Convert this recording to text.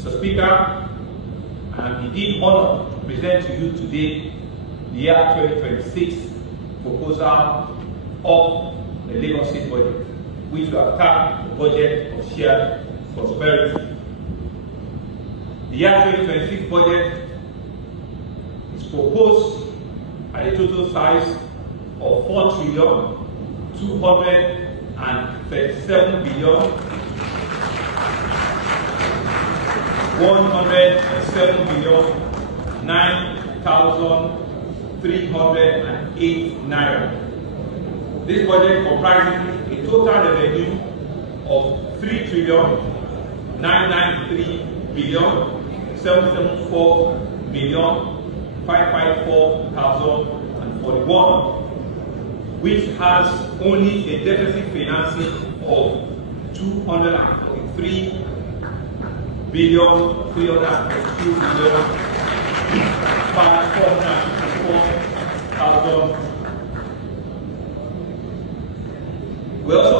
Mr. Speaker, I'm indeed honored to present to you today the year 2026 proposal of the Lagos State budget, which we have tagged the budget of shared prosperity. The year 2026 budget is proposed at a total size of 4,307,9,308 naira. This budget comprises a total revenue of 3,993,774,554,041, which has only a deficit financing of 203,342,554,000. We also